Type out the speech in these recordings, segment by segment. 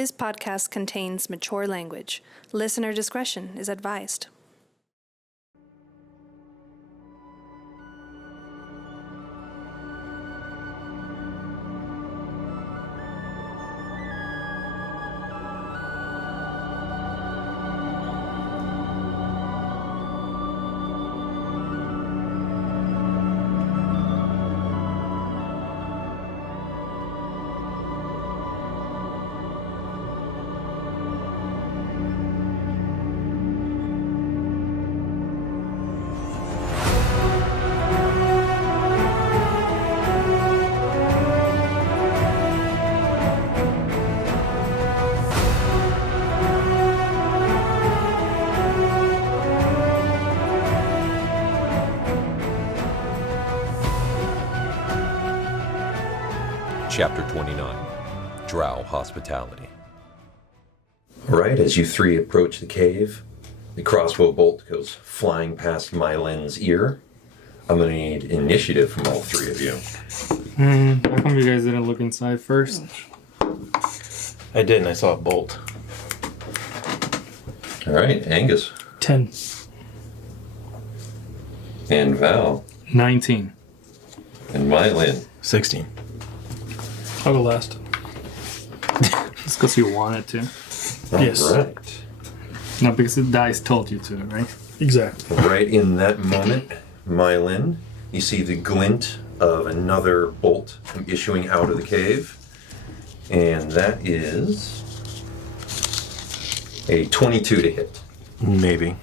This podcast contains mature language. Listener discretion is advised. Chapter 29, Drow Hospitality. Alright, as you three approach the cave, the crossbow bolt goes flying past Meilin's ear. I'm going to need initiative from all three of you. How come you guys didn't look inside first? I did, and I saw a bolt. Alright, Angus. 10. And Val. 19. And Meilin. 16. I'll go last. It's because you wanted to. Yes. Alright. No, because the dice told you to, right? Exactly. Right in that moment, Meilin, you see the glint of another bolt issuing out of the cave. And that is a 22 to hit. Maybe.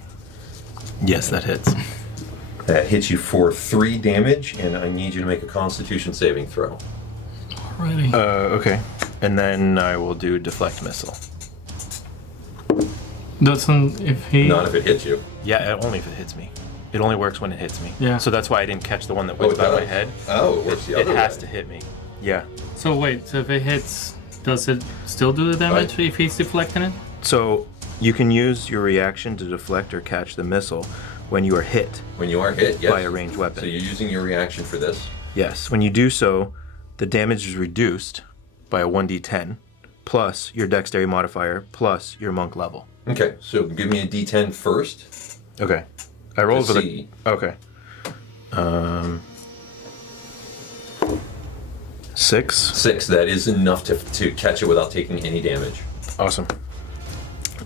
Yes, that hits. That hits you for 3 damage, and I need you to make a Constitution saving throw. Alrighty. Okay. And then I will do deflect missile. Doesn't, if he... Not if it hits you. Yeah, only if it hits me. It only works when it hits me. Yeah. So that's why I didn't catch the one that whipped by my head. Oh, it works the other way. It has to hit me. Yeah. So wait, so if it hits, does it still do the damage if he's deflecting it? So you can use your reaction to deflect or catch the missile when you are hit. When you are hit, yes. By a ranged weapon. So you're using your reaction for this? Yes. When you do so, the damage is reduced by a 1d10 plus your dexterity modifier plus your monk level. Okay, so give me a d10 first. Okay. I rolled for the... Okay. 6. 6, that is enough to catch it without taking any damage. Awesome.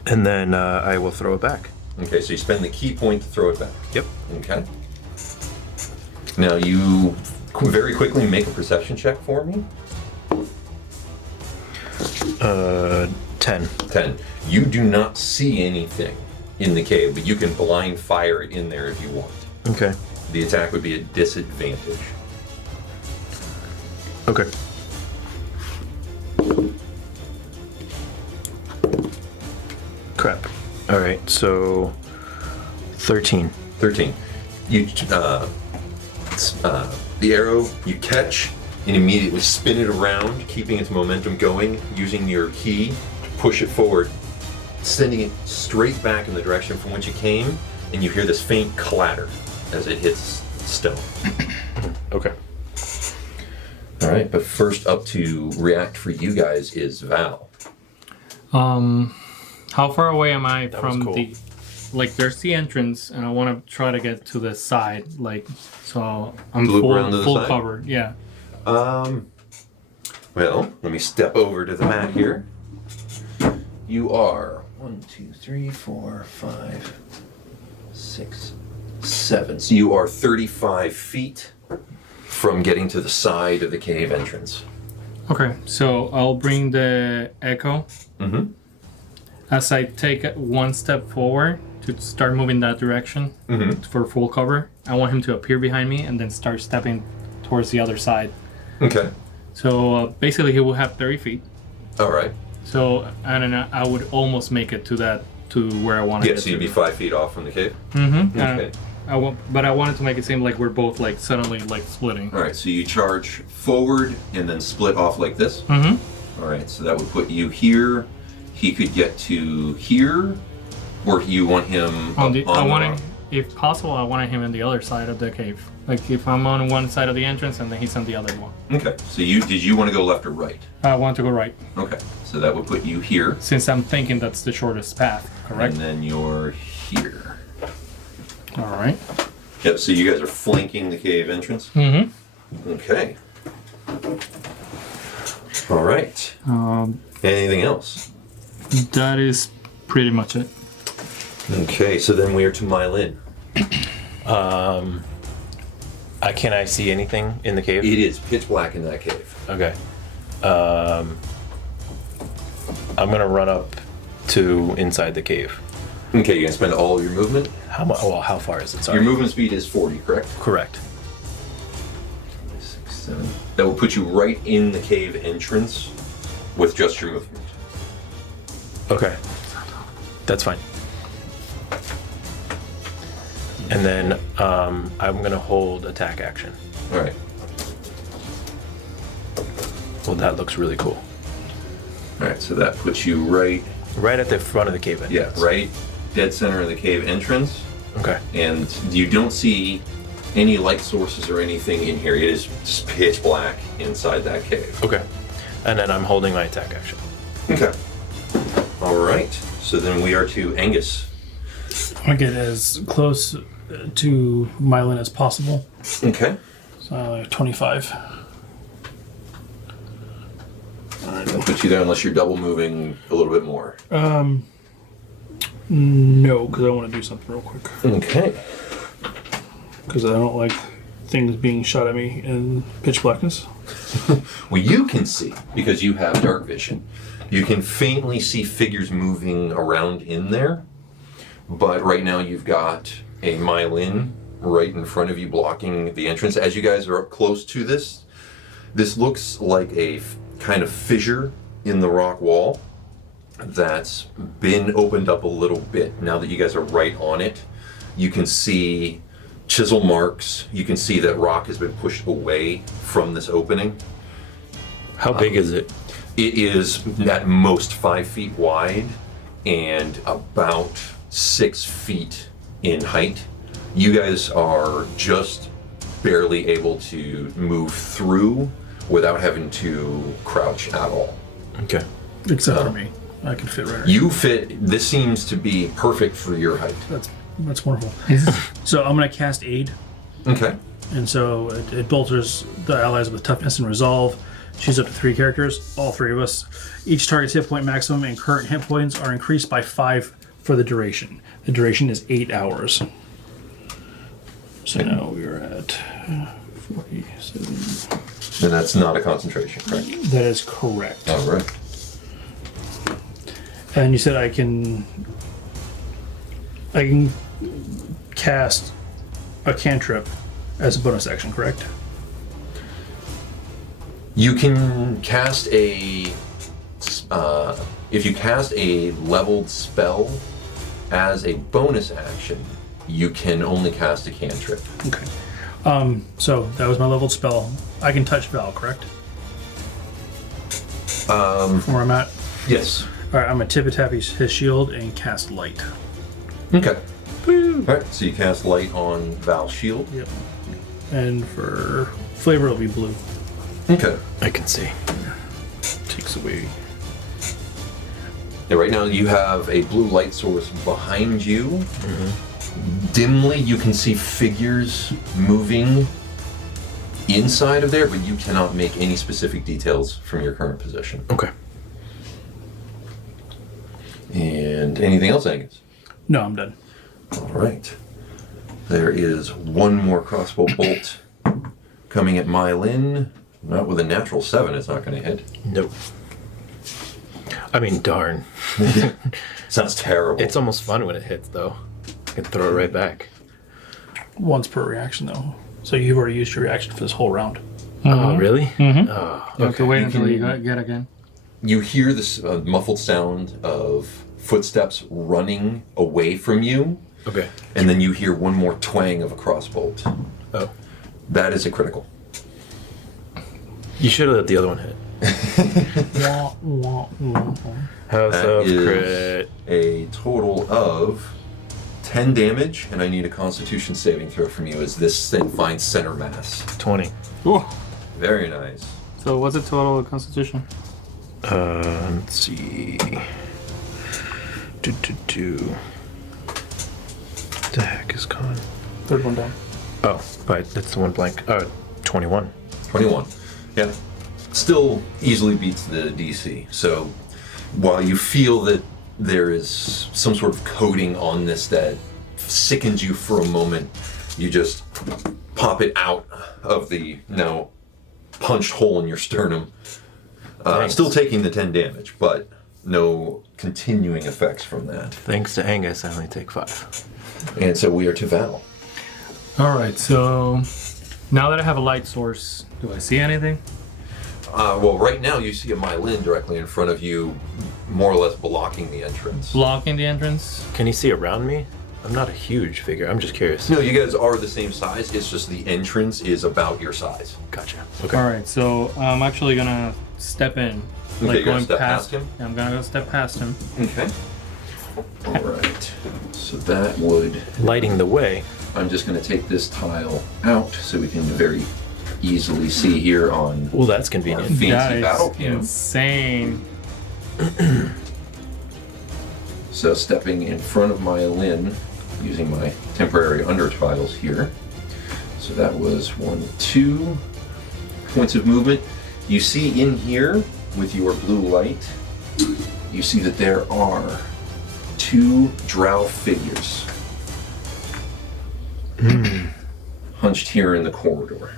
And then I will throw it back. Okay, so you spend the key point to throw it back. Yep. Okay. Now you very quickly make a perception check for me. 10. 10. You do not see anything in the cave, but you can blind fire it in there if you want. Okay. The attack would be a disadvantage. Okay. Crap. All right, so 13. 13. You the arrow you catch and immediately spin it around, keeping its momentum going, using your key to push it forward, sending it straight back in the direction from which it came, and you hear this faint clatter as it hits stone. Okay. All right, but first up to react for you guys is Val. How far away am I from cool. the... Like, there's the entrance, and I want to try to get to the side, like, so I'm Loop around to the full side? covered, yeah. Well, let me step over to the mat here. You are 1, 2, 3, 4, 5, 6, 7. So you are 35 feet from getting to the side of the cave entrance. Okay, so I'll bring the echo. Mm-hmm. As I take one step forward to start moving that direction for full cover, I want him to appear behind me and then start stepping towards the other side. Okay. So basically he will have 30 feet. All right. So I don't know, I would almost make it to where I want to Yeah, get so you'd to. be 5 feet off from the cave? Mm-hmm. Okay. But I wanted to make it seem like we're both like suddenly like splitting. All right, so you charge forward and then split off like this? Mm-hmm. All right, so that would put you here. He could get to here, or you want him I the wanted, rock? if possible, I wanted him on the other side of the cave. Like if I'm on one side of the entrance and then he's on the other one. Okay, so did you want to go left or right? I want to go right. Okay, so So that would put you here. Since I'm thinking that's the shortest path, correct? And then you're here. All right. Yep, so you guys are flanking the cave entrance? Mm-hmm. Okay. All right. Anything else? That is pretty much it. Okay, so then we are to Meilin. Can I see anything in the cave? It is pitch black in that cave. Okay. I'm gonna run up to inside the cave. Okay, you're gonna spend all of your movement? How much? Well, how far is it? Sorry. Your movement speed is 40, correct? Correct. 6, 7. That will put you right in the cave entrance with just your movement. Okay. That's fine. And then I'm gonna hold attack action. All right. Well, that looks really cool. All right, so that puts you right Right at the front of the cave entrance. Yeah, right dead center of the cave entrance. Okay. And you don't see any light sources or anything in here. It is just pitch black inside that cave. Okay. And then I'm holding my attack action. Okay. All right. So then we are to Angus. I want to get as close to Meilin as possible. Okay. So 25. All right, I'll put you there unless you're double moving a little bit more. No, because I want to do something real quick. Okay. Because I don't like things being shot at me in pitch blackness. Well, you can see, because you have dark vision, you can faintly see figures moving around in there. But right now you've got a Meilin right in front of you blocking the entrance. As you guys are up close to this looks like a kind of fissure in the rock wall that's been opened up a little bit. Now that you guys are right on it, you can see chisel marks. You can see that rock has been pushed away from this opening. How big is it? It is at most 5 feet wide and about 6 feet in height. You guys are just barely able to move through without having to crouch at all. Okay. Except for me. I can fit right in. You fit, this seems to be perfect for your height. That's wonderful. So I'm going to cast Aid. Okay. And so it bolsters the allies with toughness and resolve. She's up to 3 characters, all 3 of us. Each target's hit point maximum and current hit points are increased by 5 for the duration. The duration is 8 hours. So now we're at 47. And that's not a concentration, correct? That is correct. All right. And you said I can cast a cantrip as a bonus action, correct? You can cast if you cast a leveled spell as a bonus action, you can only cast a cantrip. Okay. So that was my leveled spell. I can touch Val, correct? Where I'm at? Yes. Alright, I'm gonna tip his shield and cast light. Okay. Alright, so you cast light on Val's shield. Yep. And for flavor, it'll be blue. Okay. I can see. Takes away. Yeah, right now you have a blue light source behind you. Dimly you can see figures moving inside of there, but you cannot make any specific details from your current position. Okay. And anything else, Angus? No, I'm done. All right. There is one more crossbow bolt coming at Meilin. Not with a natural 7, it's not going to hit. Nope. I mean, darn. Sounds terrible. It's almost fun when it hits, though. I can throw it right back. Once per reaction, though. So you've already used your reaction for this whole round. Oh, really? Mm-hmm. Oh, You have to wait You until can- you get again. You hear this muffled sound of footsteps running away from you, okay. and then you hear one more twang of a crossbolt. Oh. That is a critical. You should have let the other one hit. Wah, wah, wah. House That of is crit. a total of 10 damage, and I need a Constitution saving throw from you as this thing finds center mass. 20. Ooh. Very nice. So what's the total Constitution? Let's see. What the heck is con? Third one down. Oh, but that's the one blank. 21. 21. Yeah. Still easily beats the DC. So while you feel that there is some sort of coating on this that sickens you for a moment, you just pop it out of the now punched hole in your sternum. Still taking the 10 damage, but no continuing effects from that. Thanks to Angus, I only take 5. And so we are to Val. All right, so now that I have a light source, do I see anything? Well, right now you see a Meilin directly in front of you, more or less blocking the entrance. Blocking the entrance? Can you see around me? I'm not a huge figure. I'm just curious. No, you guys are the same size. It's just the entrance is about your size. Gotcha. Okay. All right, so I'm actually gonna step in. Okay, you're gonna step past him? Yeah, I'm gonna go step past him. Okay. All right. So that would... Lighting the way. I'm just going to take this tile out so we can very easily see here on Well, that's our convenient. fancy That battle is cam. insane. So stepping in front of Meilin, using my temporary under tiles here. So that was 1, 2 points of movement. You see in here with your blue light, you see that there are 2 Drow figures hunched here in the corridor.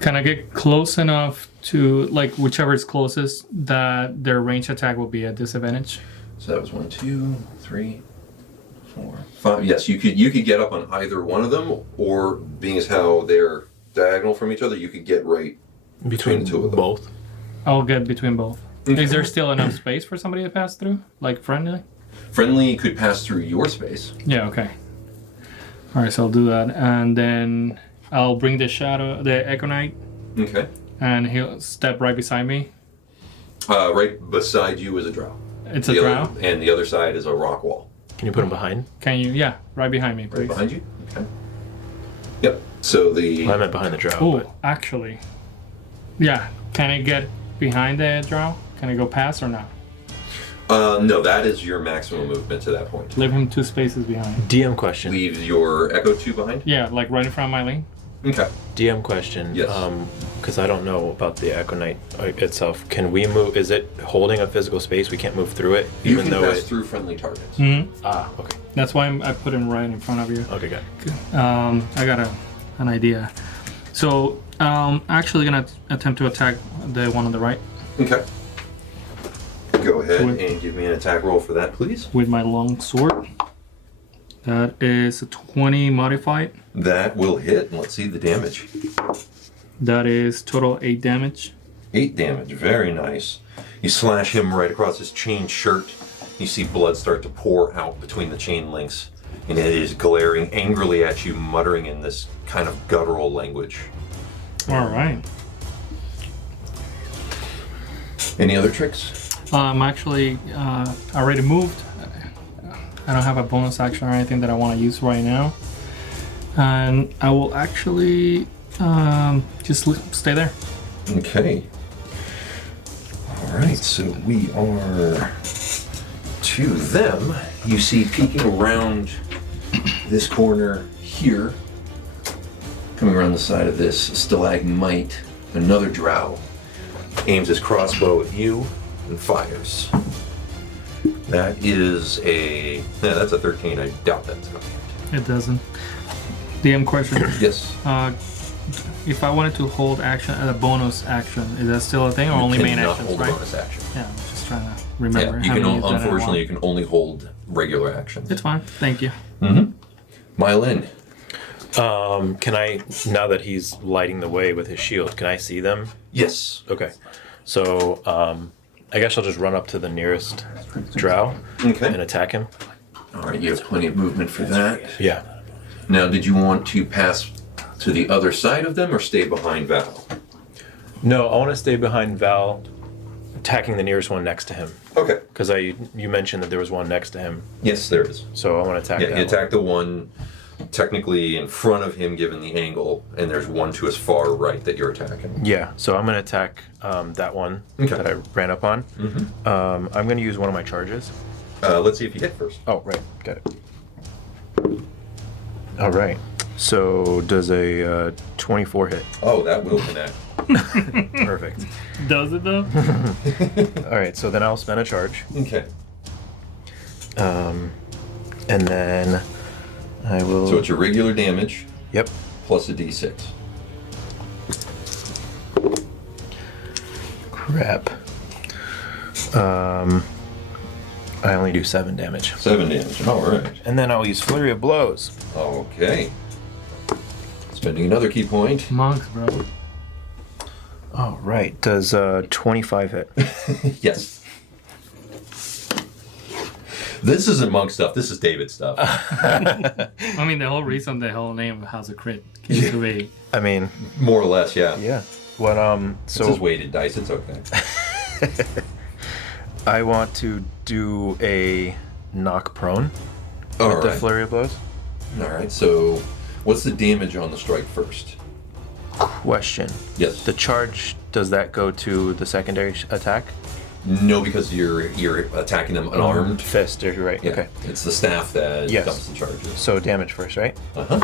Can I get close enough to, like, whichever is closest, that their range attack will be at disadvantage? So that was 1, 2, 3, 4, 5. Yes, you could get up on either one of them, or being as how they're diagonal from each other, you could get right between the two of them. Both. I'll get between both. Okay. Is there still enough space for somebody to pass through? Like, friendly? Friendly could pass through your space. Yeah, okay. All right, so I'll do that. And then I'll bring the shadow, the Echo Knight, Okay. and he'll step right beside me. Right beside you is a Drow. It's a The Drow. other, and the other side is a rock wall. Can you put him behind? Can you? Yeah, right behind me, Right please. behind you? Okay. Yep. So the... Well, I meant behind the Drow. Oh, But actually. Yeah, can I get behind the Drow? Can I go past or not? no, that is your maximum movement to that point. Leave him 2 spaces behind. DM question. Leave your Echo 2 behind? Yeah, like right in front of Meilin. Okay. DM question. Yes. Because I don't know about the Echo Knight itself. Can we move? Is it holding a physical space? We can't move through it, You even can though pass it. through friendly targets. Okay. That's why I put him right in front of you. Okay, got it. I got an idea. So, actually gonna attempt to attack the one on the right Okay. Go ahead With- and give me an attack roll for that, please. with my long sword. That is a 20 modified. That will hit, and let's see the damage. That is total 8 damage. 8 damage, very nice. You slash him right across his chain shirt. You see blood start to pour out between the chain links, and it is glaring angrily at you, muttering in this kind of guttural language. All right. Any other tricks? I'm actually already moved. I don't have a bonus action or anything that I want to use right now. And I will actually just stay there. Okay. All right, so we are to them. You see peeking around this corner here, coming around the side of this stalagmite, another Drow aims his crossbow at you and fires. That is that's a 13. I doubt that's going to hit. It doesn't. DM question. Yes. If I wanted to hold action as a bonus action, is that still a thing or only main cannot actions, hold a right? bonus action. Yeah, I'm just trying to remember. Yeah, you how can many that I unfortunately you want. can only hold regular actions. It's fine. Thank you. Meilin. Can I, now that he's lighting the way with his shield, can I see them? Yes. Okay. So, I guess I'll just run up to the nearest Drow Okay. and attack him. All right, you have plenty of movement for that. Yeah. Now, did you want to pass to the other side of them or stay behind Val? No, I want to stay behind Val, attacking the nearest one next to him. Okay. Because you mentioned that there was one next to him, Yes, there is. so I want to attack Yeah, that you attack the one technically in front of him given the angle, and there's one to his far right that you're attacking. Yeah, so I'm going to attack that one Okay. that I ran up on. I'm going to use one of my charges. Let's see if you hit first. Oh, right. Got it. All right. So does a 24 hit? Oh, that will connect. Perfect. Does it though? All right, so then I'll spend a charge. Okay. And then I will... So it's your regular damage Yep. plus a d6. Crap. I only do 7 damage. 7 damage. All right. And then I'll use Flurry of Blows. Okay. Spending another key point. Monks, bro. All right. Does 25 hit? Yes. This isn't monk stuff. This is David stuff. I mean, the whole reason the whole name has a crit came to be. I mean, More or less, yeah. yeah. What This so is weighted dice. It's okay. I want to do a knock prone All with the right. Flurry of Blows. All right. So, what's the damage on the strike first? Question. Yes. The charge, does that go to the secondary attack? No, because you're attacking them unarmed. Fist, you're right. Yeah. Okay. It's the staff that Yes. dumps the charges. So damage first, right? Uh-huh.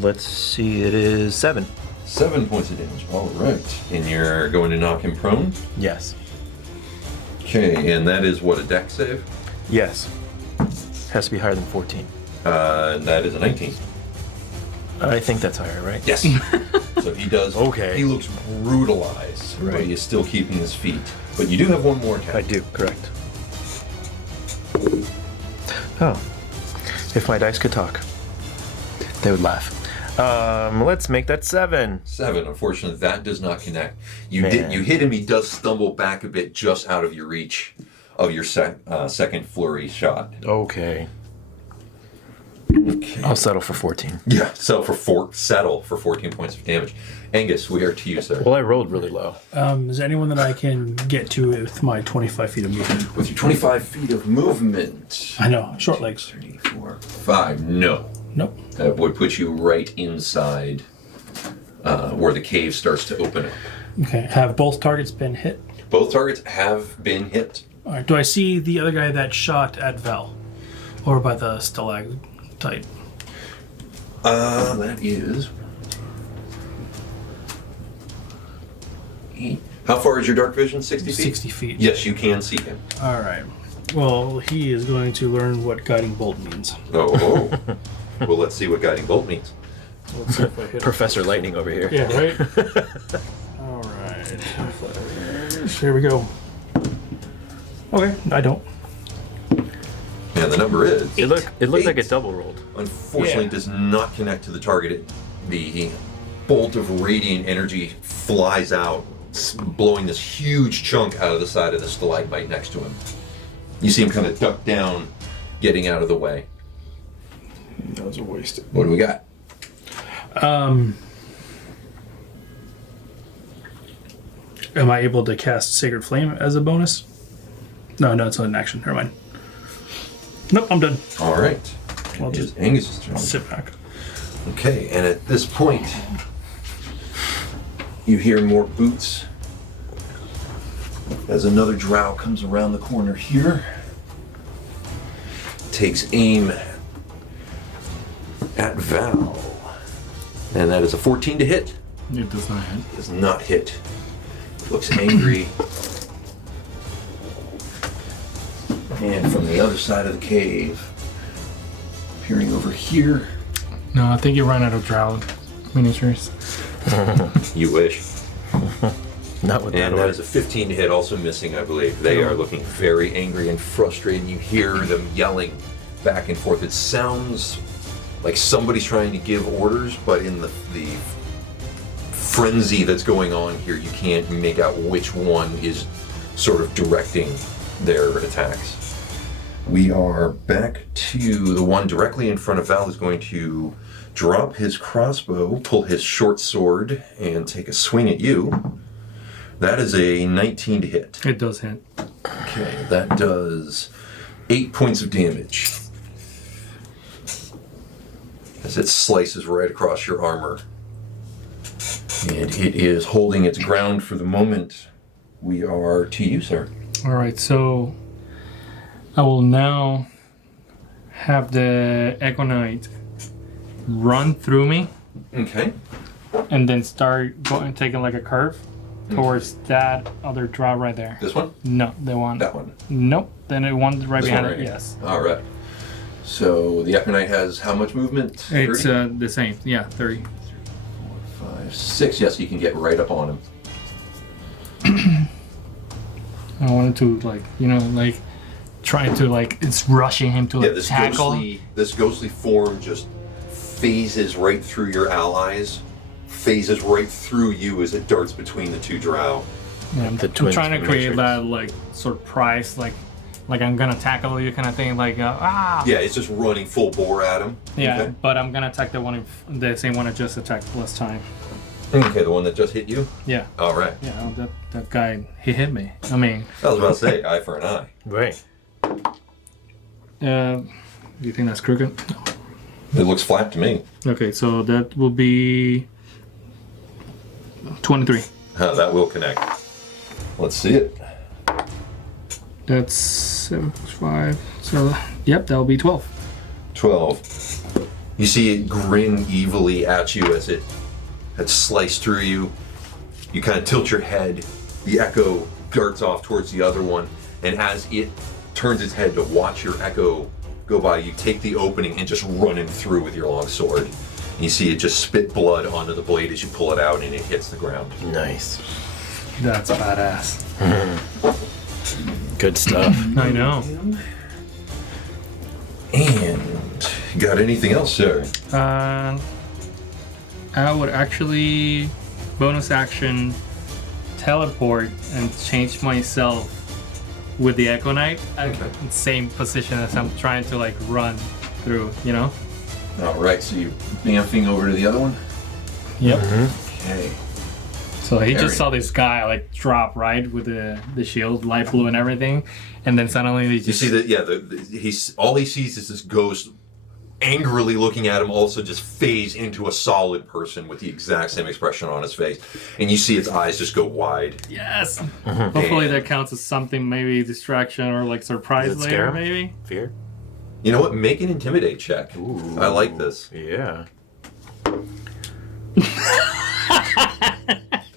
Let's see, it is 7. 7 points of damage. All right. And you're going to knock him prone. Yes. Okay, and that is what, a dex save? Yes. Has to be higher than 14. That is a 19. I think that's higher, right? Yes. So he does. Okay. He looks brutalized, but Right. he is still keeping his feet. But you do have one more attack. I do, correct. Oh. If my dice could talk, they would laugh. Let's make that 7. 7. Unfortunately, that does not connect. You Man. you hit him. He does stumble back a bit, just out of your reach of your second flurry shot. Okay. Okay. I'll settle for 14. Yeah. So settle for 14 points of damage. Angus, we are to you, sir. Well, I rolled really low. Is there anyone that I can get to with my 25 feet of movement? With your 25 feet of movement. I know, short legs. 3, 4, 5. No. Nope. That would put you right inside where the cave starts to open up. Okay. Have both targets been hit? Both targets have been hit. All right. Do I see the other guy that shot at Val, or by the stalactite? That is. How far is your dark vision? 60 feet? 60 feet. Yes, you can see him. All right. Well, he is going to learn what guiding bolt means. Oh. Well, let's see what guiding bolt means. Let's see if I hit him. Professor Lightning over here. Yeah, right? All right. Here we go. Okay, I don't. And the number is. It looked like Eight. it double rolled. Unfortunately, Yeah. does not connect to the target. The bolt of radiant energy flies out, blowing this huge chunk out of the side of the stalagmite next to him. You see him kind of duck down, getting out of the way. That was a waste. What do we got? Am I able to cast Sacred Flame as a bonus? No, it's not an action. Never mind. Nope, I'm done. All right. Well, It is just Angus's turn. sit back. Okay, and at this point, you hear more boots as another drow comes around the corner here, takes aim at Val, and that is a 14 to hit. It does not hit. Does not hit. Looks angry. And from the other side of the cave, appearing over here. No, I think you ran out of Drow miniatures. You wish. Not with And that that order. is a 15 to hit, also missing, I believe. They are looking very angry and frustrated. You hear them yelling back and forth. It sounds like somebody's trying to give orders, but in the frenzy that's going on here, you can't make out which one is sort of directing their attacks. We are back to the one directly in front of Val, who's going to drop his crossbow, pull his short sword, and take a swing at you. That is a 19 to hit. It does hit. Okay, that does 8 points of damage. as it slices right across your armor. And it is holding its ground for the moment. We are to you, sir. All right, so I will now have the Echo Knight run through me Okay. and then start going, taking like a curve towards that other Drow right there. This one? No, the one. That one. Nope. Then it one right This behind one it. right here. Yes. All right. So the Echo Knight has how much movement? It's 30? the same. Yeah, 30. 5, 6. Yes, you can get right up on him. I wanted to like trying to it's rushing him to Yeah, like tackle. this ghostly form just phases right through your allies, phases right through you as it darts between the two Drow. Yeah, I'm, The I'm twins trying to from create Matrix. that like surprise, like I'm gonna tackle you kind of thing, like ah. Yeah, it's just running full bore at him. Yeah, Okay. but I'm gonna attack the same one I just attacked last time. Okay, the one that just hit you? Yeah. All right. Yeah, that guy, he hit me. I mean, I was about to say, eye for an eye. Right. do you think that's crooked? It looks flat to me. Okay, so that will be 23. That will connect. Let's see it. That's 7 plus 5. So, yep, that'll be 12. 12. You see it grin evilly at you as it had sliced through you. You kind of tilt your head. The echo darts off towards the other one, and as it turns its head to watch your echo go by, you take the opening and just run him through with your long sword. And you see it just spit blood onto the blade as you pull it out, and it hits the ground. Nice. That's badass. Good stuff. I know. And you got anything else, sir? I would actually bonus action teleport and change myself with the Echo Knight. Okay. Same position as I'm trying to like run through, you know? All right, so you're bamfing over to the other one? Yep. Okay. So he Very just saw this guy like drop right with the shield, light blue and everything, and then suddenly they You just see that? Yeah, he's all he sees is this ghost angrily looking at him. Also, just phase into a solid person with the exact same expression on his face, and you see its eyes just go wide. yes. Hopefully that counts as something, maybe distraction or like surprise Does it scare later, him? maybe. Fear? You know what? Make an intimidate check. Ooh. I like this. Yeah.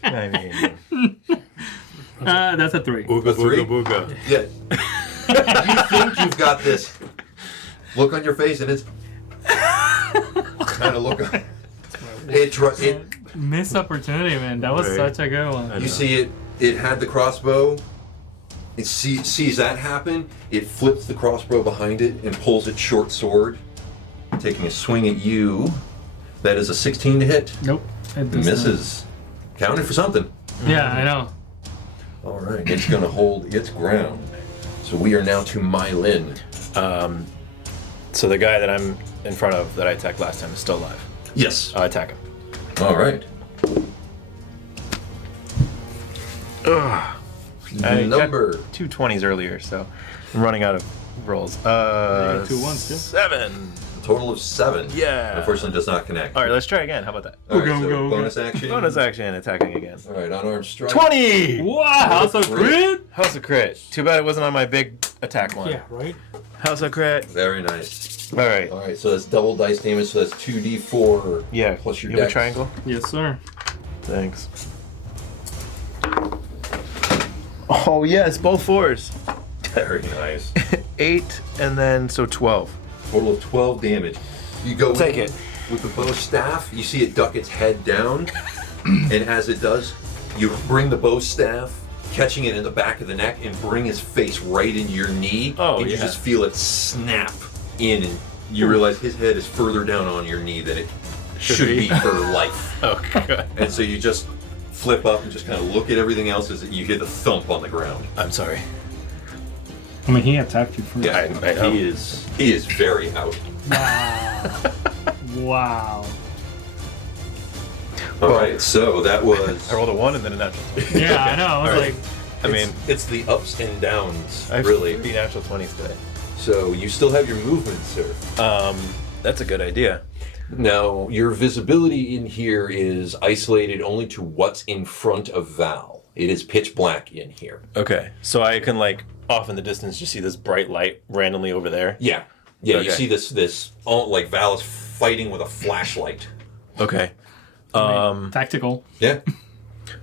I mean, That's a 3. booga three? booga booga. Yeah. You think you've got this look on your face, and it's kind of look. It Missed opportunity, man. That was Right. such a good one. You see it. It had the crossbow. It sees that happen. It flips the crossbow behind it and pulls its short sword, taking a swing at you. That is a 16 to hit. Nope. It does Misses. Counted for something. not. Yeah, I know. All right. It's going to hold its ground. So we are now to Meilin. So the guy that I'm in front of that I attacked last time is still alive. Yes. I'll attack him. All right. Ugh. I Number. got 2 20s earlier, so I'm running out of rolls. got 2 1s too. 7. Total of 7. Yeah. Unfortunately, does not connect. All right, let's try again. How about that? All right, Go, so go, go. bonus action. Bonus action, attacking again. All right, unarmed strike. 20. Wow, House of Crit? House of crit. Too bad it wasn't on my big attack one. Yeah, right? House of crit. Very nice. All right. All right, so that's double dice damage. So that's 2d4. Yeah. Plus your you have a dex. triangle. Yes, sir. Thanks. Oh yes, both 4s. Very nice. 8 and then so 12. Total of 12 damage. You go Take in it. with the bow staff. You see it duck its head down, and as it does, you bring the bow staff, catching it in the back of the neck, and bring his face right into your knee. Oh, and you yeah. just feel it snap in, and you realize his head is further down on your knee than it should be for life. Oh god. And so you just flip up and just kind of look at everything else as you hear the thump on the ground. I'm sorry. I mean, he attacked you first. Yeah, I know. he is very out. Wow. Wow. All right, so that was. I rolled a 1 and then a natural 20. Yeah, I know. I was All right. like, I mean, it's the ups and downs, I have really. 3 natural 20s today. So you still have your movement, sir. That's a good idea. Now, your visibility in here is isolated only to what's in front of Val. It is pitch black in here. Okay, so I can like off in the distance just see this bright light randomly over there. Yeah. Yeah, you see this like Val is fighting with a flashlight. Okay. Tactical. Yeah.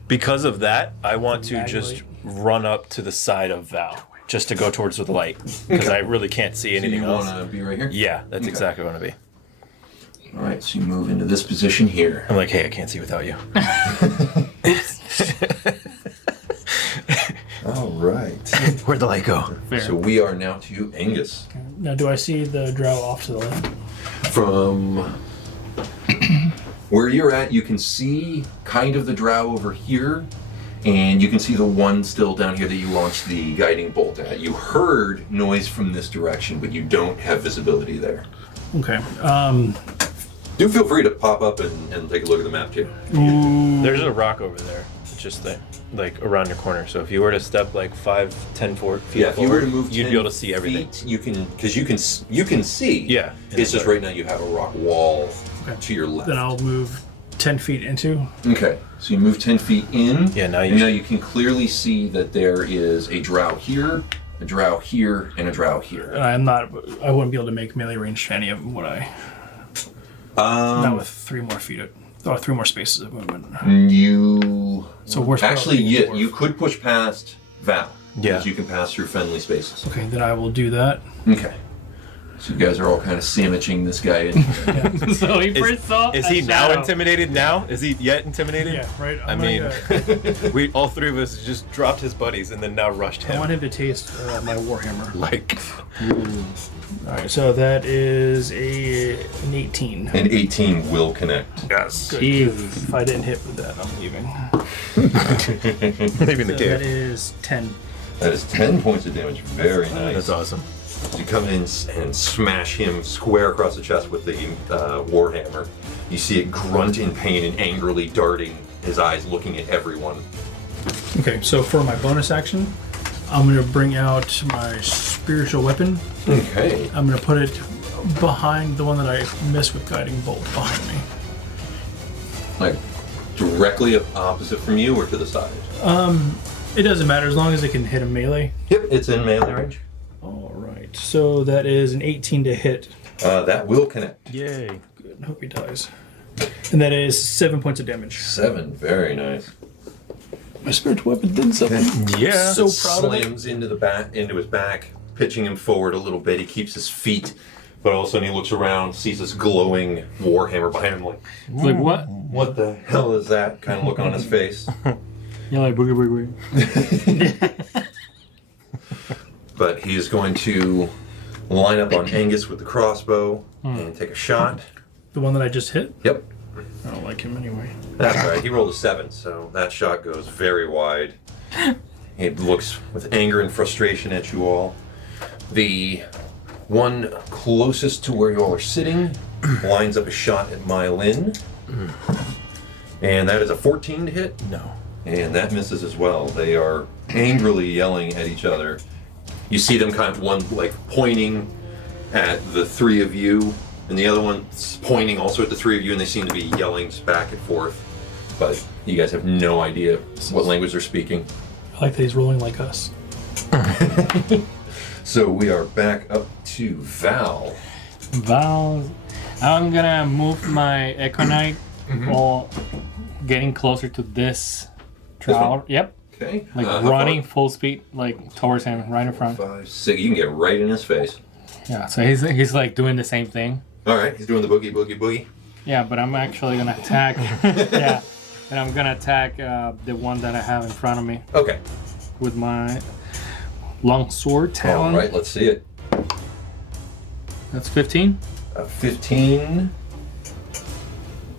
Because of that, I want to Mag just light. run up to the side of Val, just to go towards the light, because I really can't see So anything you else. want to be right here? Yeah, that's exactly what I want to be. All right, so you move into this position here. I'm like, hey, I can't see without you. All right. Where'd the light go? Fair. So we are now to Angus. Now, do I see the Drow off to the left? From where you're at, you can see kind of the Drow over here, and you can see the one still down here that you launched the guiding bolt at. You heard noise from this direction, but you don't have visibility there. Okay. Do feel free to pop up and take a look at the map too. There's a rock over there. It's just like around your corner. So if you were to step like 5-10 feet Yeah, if you were forward, to move, you'd 10 be able to see everything. feet, you can, because you can see. Yeah. It's just right now you have a rock wall to your left. Then I'll move 10 feet into. Okay, so you move 10 feet in. Yeah, now and now you can clearly see that there is a Drow here, a Drow here, and a Drow here. And I wouldn't be able to make melee range to any of them, would I? Not with 3 more feet, or 3 more spaces of movement. You So where's actually, yeah, dwarf? you could push past Val. Yeah. Because you can pass through friendly spaces. Okay, then I will do that. Okay. So you guys are all kind of sandwiching this guy in. So he first saw. Is a he now shadow. intimidated now? Is he yet intimidated? Yeah, right. I mean, we all 3 of us just dropped his buddies and then now rushed I him. want him to taste my Warhammer. Like, Alright, so that is an 18. And 18 will connect. yes. If I didn't hit with that, I'm leaving. Leaving the So that cave. is 10. That is 10 points of damage. Very nice. That's awesome. You come in and smash him square across the chest with the warhammer. You see it grunt in pain and angrily darting his eyes, looking at everyone. Okay, so for my bonus action, I'm going to bring out my spiritual weapon. Okay. I'm going to put it behind the one that I missed with guiding bolt behind me. Like directly opposite from you or to the side? It doesn't matter as long as it can hit a melee. Yep, it's in melee range. All right, so that is an 18 to hit. That will connect. Yay. Good, hope he dies. And that is 7 points of damage. 7, very nice. My spiritual weapon did something. Yeah. So proud of it. Slams into his back, pitching him forward a little bit. He keeps his feet, but all of a sudden he looks around, sees this glowing warhammer behind him, like, It's like what? what the hell is that? Kind of look on his face. You're like boogie boogie. But he's going to line up on Angus with the crossbow and take a shot. The one that I just hit? Yep. I don't like him anyway. That's right. He rolled a 7, so that shot goes very wide. He looks with anger and frustration at you all. The one closest to where you all are sitting lines up a shot at Meilin. And that is a 14 to hit. No. And that misses as well. They are angrily yelling at each other. You see them kind of one like pointing at the 3 of you, and the other one pointing also at the 3 of you, and they seem to be yelling back and forth. But you guys have no idea what language they're speaking. I like that he's rolling like us. So we are back up to Val. Val, I'm gonna move my Echo Knight while getting closer to this Drow. Yep. Okay. Like how running far? full speed, like towards him, right in front. 5, 6. You can get right in his face. Yeah. So he's like doing the same thing. All right. He's doing the boogie, boogie, boogie. Yeah, but I'm actually gonna attack. Yeah, and I'm gonna attack the one that I have in front of me Okay. with my long sword talon. All right. Let's see it. That's 15. 15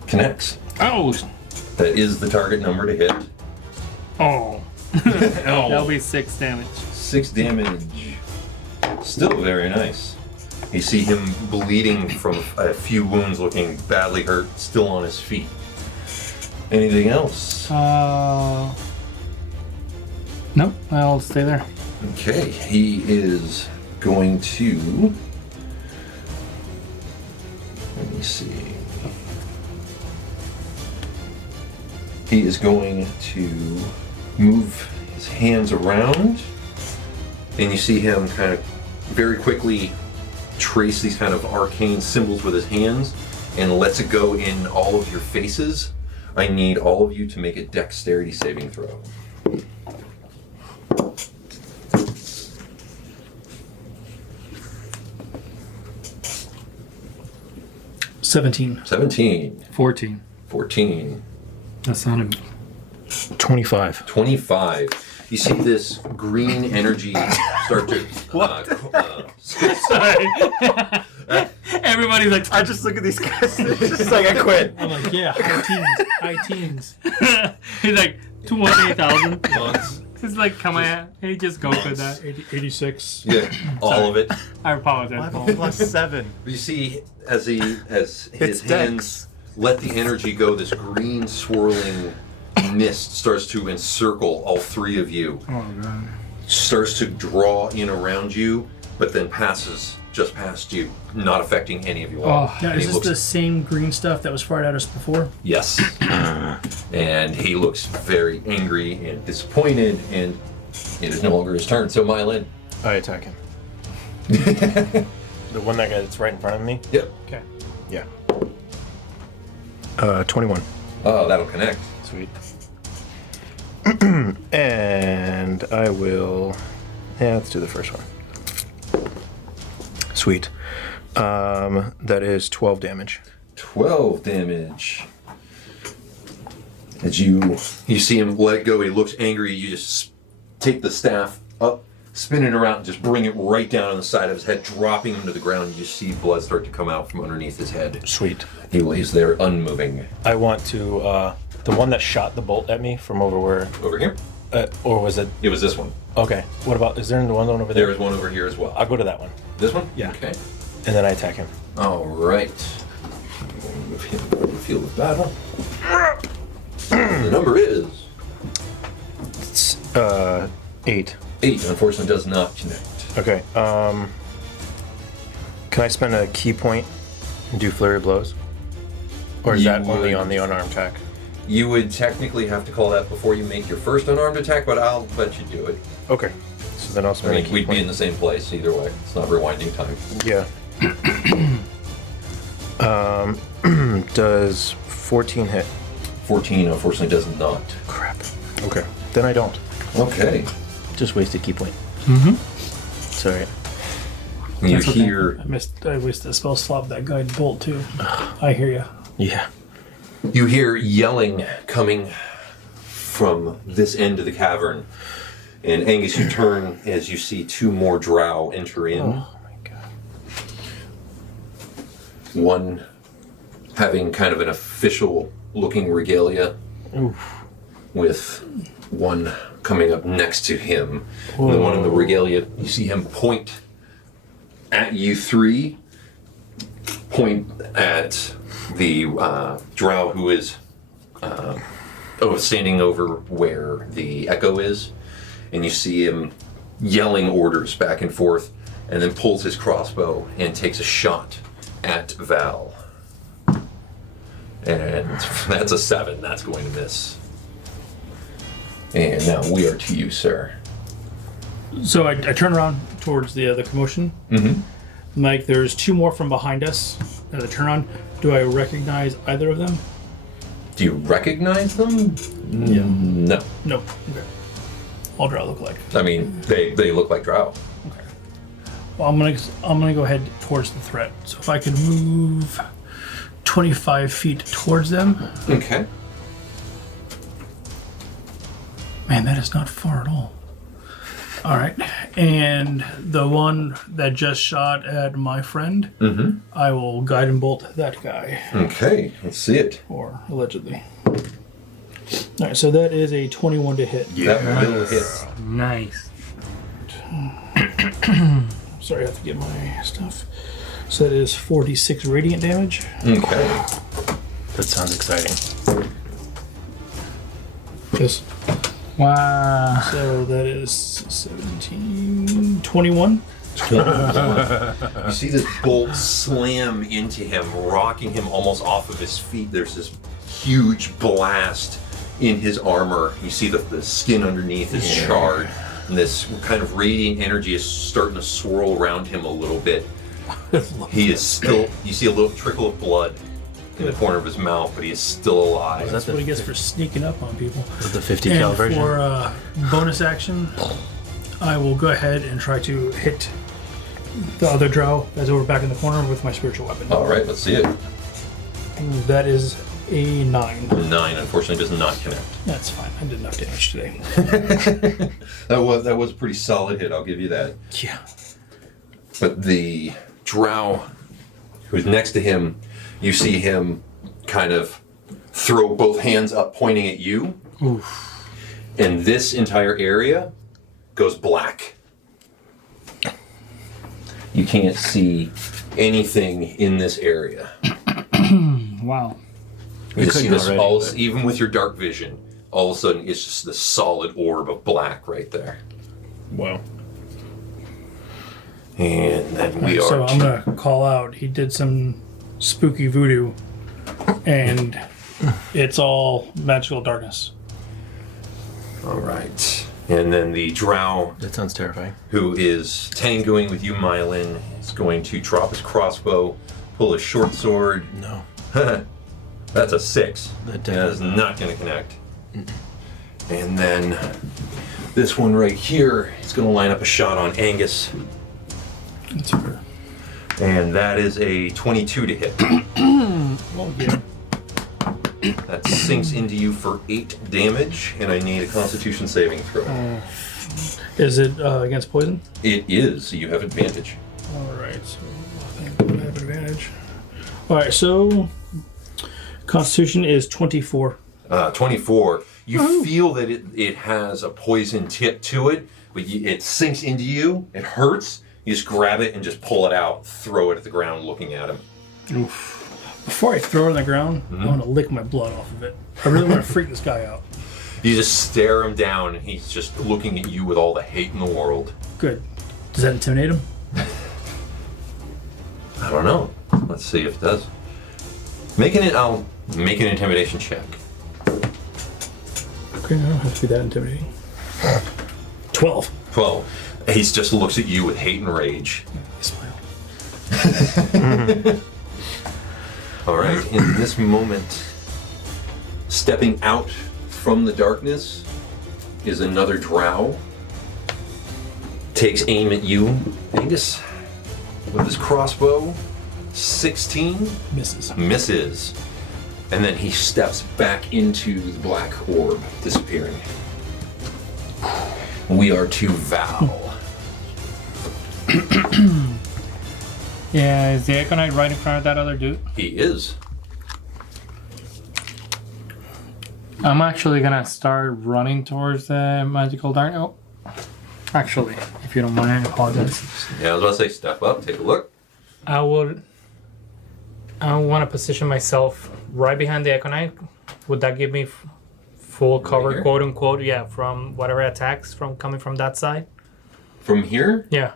connects. Oh. That is the target number to hit. Oh. That'll be 6 damage. 6 damage. Still very nice. You see him bleeding from a few wounds, looking badly hurt, still on his feet. Anything else? Nope. I'll stay there. Okay, he is going to. Let me see. he is going to move his hands around, and you see him kind of very quickly trace these kind of arcane symbols with his hands and lets it go in all of your faces. I need all of you to make a dexterity saving throw. $17. 17, 14. 14, That's not a 25. 25. You see this green energy start to Everybody's like, I just look at these guys. It's just like I quit. I'm like, yeah, high teens. he's like 28,000. months. He's like, come on, hey, just go for that. 86. Yeah, all of it. I apologize. Paul. +7. You see, as his It's hands let the energy go, this green swirling mist starts to encircle all three of you. Oh god. Starts to draw in around you, but then passes just past you, not affecting any of you all. Oh, Now, And is he this looks- the same green stuff that was fired at us before? Yes. And he looks very angry and disappointed, and it is no longer his turn. So Meilin. I attack him. The one that guy that's right in front of me? Yep. okay. Yeah. 21. Oh, that'll connect. Sweet. And I will... Yeah, let's do the first one. Sweet. That is 12 damage. 12 damage. As you see him let it go, he looks angry. You just take the staff up, spin it around, and just bring it right down on the side of his head, dropping him to the ground. You see blood start to come out from underneath his head. Sweet. He lays there unmoving. I want to... the one that shot the bolt at me from over where... Over here? Or was it... It was this one. Okay. What about... Is there one over there? There is one over here as well. I'll go to that one. This one? Yeah. Okay. And then I attack him. All right. We'll move him to the field of battle. The number is It's 8. 8. Unfortunately, does not connect. Okay. Can I spend a key point and do flurry of blows? Or is You that only would. on the unarmed attack? You would technically have to call that before you make your first unarmed attack, but I'll let you do it. Okay. So then I'll I spend a mean, key we'd point. be in the same place either way. It's not rewinding time. Yeah. Does 14 hit? 14, unfortunately, does not. Crap. Okay. Then I don't. Okay. Just wasted key point. Mm-hmm. Sorry. You That's okay. hear I wasted a spell slot that guide bolt too. I hear you. Yeah. you hear yelling coming from this end of the cavern. And Angus, you turn as you see 2 more drow enter in. Oh my god. One having kind of an official looking regalia, with one coming up next to him. And the one in the regalia, you see him point at you 3, point at the drow who is standing over where the echo is, and you see him yelling orders back and forth, and then pulls his crossbow and takes a shot at Val. And that's a 7. That's going to miss. And now we are to you, sir. So I turn around towards the commotion. Mm-hmm. Like, there's 2 more from behind us. At the turn on, do I recognize either of them? Do you recognize them? Yeah. No. No. Okay. All Drow look like. I mean, they look like drow. Okay. Well, I'm gonna go ahead towards the threat. So if I could move 25 feet towards them. Okay. Man, that is not far at all. All right, and the one that just shot at my friend, I will guide and bolt that guy, Okay, let's see it. or allegedly. All right, so that is a 21 to hit. That will hit. Nice. Sorry, I have to get my stuff. So that is 46 radiant damage. Okay. That sounds exciting. Yes. Wow. So that is 17, 21. You see this bolt slam into him, rocking him almost off of his feet. There's this huge blast in his armor. You see the skin underneath is charred, and this kind of radiant energy is starting to swirl around him a little bit. He is still, you see a little trickle of blood in the corner of his mouth, but he is still alive. That's what he gets for sneaking up on people. The 50 cal And version. for bonus action, I will go ahead and try to hit the other drow that's over back in the corner with my spiritual weapon. All right, let's see it. That is a 9. The 9 unfortunately does not connect. That's fine. I did enough damage today. That was a pretty solid hit. I'll give you that. Yeah. But the drow who's next to him, you see him kind of throw both hands up, pointing at you. Oof. And this entire area goes black. You can't see anything in this area. Wow. You just see couldn't this already, even with your dark vision, all of a sudden it's just this solid orb of black right there. Wow. And then we are. So I'm going to call out. He did some spooky voodoo, and it's all magical darkness. All right. And then the drow That sounds terrifying. who is tangoing with you, Meilin, is going to drop his crossbow, pull his short sword. No. That's a 6. That That is not going to connect. And then this one right here is going to line up a shot on Angus. That's fair. And that is a 22 to hit. Well, yeah. That sinks into you for 8 damage, and I need a constitution saving throw. Is it against poison? It is, so you have advantage. All right. So I think I'm going to have advantage. All right. So Constitution is 24. 24. You feel that it has a poison tip to it, but it sinks into you. It hurts. You just grab it and just pull it out, throw it at the ground, looking at him. Oof. Before I throw it on the ground, I want to lick my blood off of it. I really want to freak this guy out. You just stare him down, and he's just looking at you with all the hate in the world. Good. Does that intimidate him? I don't know. Let's see if it does. I'll make an intimidation check. Okay, I don't have to be that intimidating. 12. 12. He just looks at you with hate and rage. I smile. All right, in this moment, stepping out from the darkness is another drow. Takes aim at you, Angus, with his crossbow. 16 Misses. misses. And then he steps back into the black orb, disappearing. We are to Val. Yeah, is the Econite right in front of that other dude? He is. I'm actually gonna start running towards the magical dark. Oh, actually, if you don't mind, I apologize. Yeah, I was about to say, step up, take a look. I want to position myself right behind the Econite. Would that give me full cover, here? quote unquote? Yeah, from whatever attacks from coming from that side. From here, Yeah.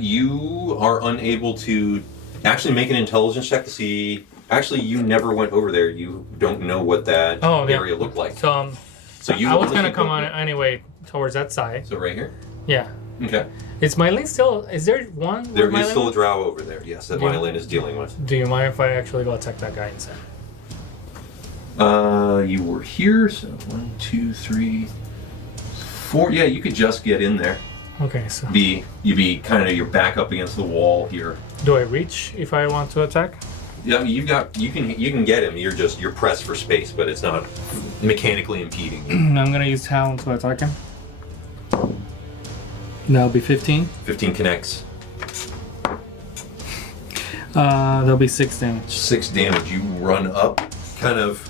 you are unable to actually make an intelligence check to see. Actually, you never went over there. You don't know what that Oh, yeah. area looked like. So So you I was only gonna could come go- on anyway towards that side. So right here. Yeah. Okay. Is Meilin still? Is there one? There where is Meilin still a was? drow over there. Yes, that Yeah. Meilin is dealing with. Do you mind if I actually go attack that guy instead? You were here. So 1, 2, 3, 4. Yeah, you could just get in there. Okay, so You'd be kind of your back up against the wall here. do I reach if I want to attack? Yeah, I mean, you can get him. You're pressed for space, but it's not mechanically impeding you. I'm gonna use Talon to attack him. That'll be 15. 15 connects. That'll be 6 damage. 6 damage. You run up, kind of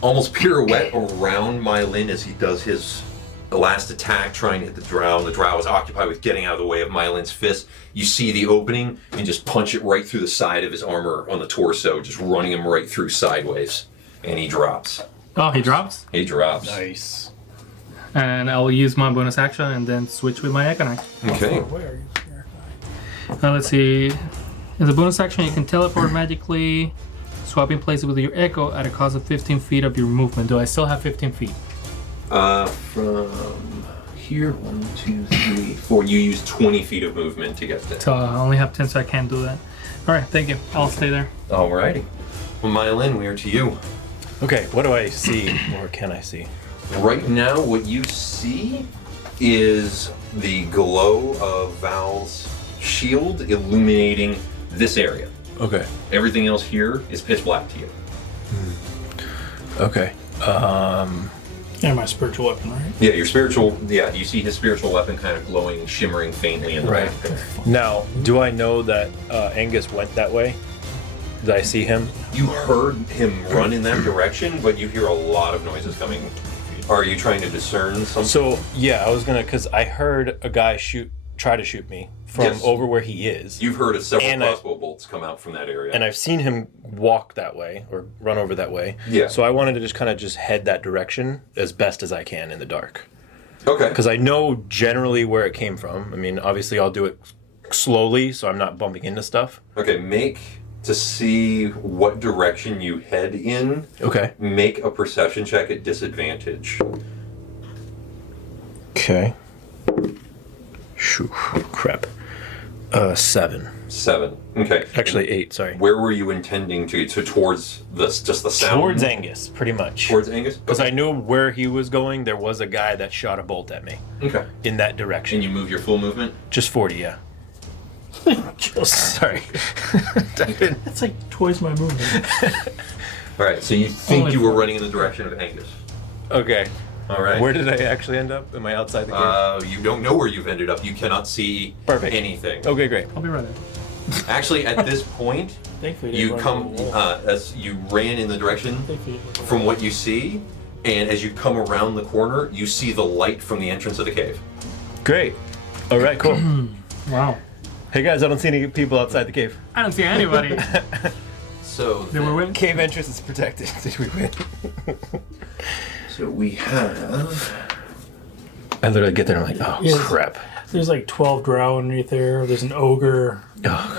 almost pirouette around Meilin as he does his last attack, trying to hit the drow. The drow is occupied with getting out of the way of Meilin's fist. You see the opening and just punch it right through the side of his armor on the torso, just running him right through sideways. And he drops. Oh, he drops? He drops. Nice. And I'll use my bonus action and then switch with my Econite. Okay. Where are you? Now let's see. As a bonus action, you can teleport magically swapping places with your echo at a cost of 15 feet of your movement. Do I still have 15 feet? From here, 1, 2, 3, 4. You use 20 feet of movement to get there. So I only have 10, so I can't do that. All right, thank you. I'll stay there. Alrighty. Well, Meilin, we are to you. Okay, what do I see, or can I see? Right now, what you see is the glow of Val's shield illuminating this area. Okay. Everything else here is pitch black to you. Okay. And my spiritual weapon, right? Yeah, your spiritual. Yeah, you see his spiritual weapon kind of glowing, shimmering faintly in the Right. back there. Now, do I know that Angus went that way? Did I see him? You heard him run in that direction, but you hear a lot of noises coming. Are you trying to discern something? So, yeah, I was gonna, because I heard a guy try to shoot me from Yes. over where he is. You've heard of several And crossbow bolts come out from that area. And I've seen him walk that way, or run over that way. Yeah. So I wanted to just kind of just head that direction as best as I can in the dark. Okay. Because I know generally where it came from. I mean, obviously I'll do it slowly, so I'm not bumping into stuff. Okay, to see what direction you head in, Okay. make a perception check at disadvantage. Okay. Shoo, crap. 7. 7. Okay. Actually 8, sorry. Where were you intending to? So towards just the sound? Towards Angus, pretty much. Towards Angus? Because I knew where he was going, there was a guy that shot a bolt at me. Okay. In that direction. And you move your full movement? Just 40, yeah. Sorry. That's like twice my movement. Alright, so you think Only you were 40. running in the direction of Angus. Okay. Alright. Where did I actually end up? Am I outside the cave? You don't know where you've ended up. You cannot see Perfect. anything. Okay, great. I'll be right there. Actually, at this point, Thankfully, you come as you ran in the direction from what you see, and as you come around the corner, you see the light from the entrance of the cave. Great. All right, cool. Wow. Hey guys, I don't see any people outside the cave. I don't see anybody. So Did we win? Cave entrance is protected. Did we win? So we have. I literally get there and I'm like, oh Yes. crap. There's like 12 drow underneath there. There's an ogre.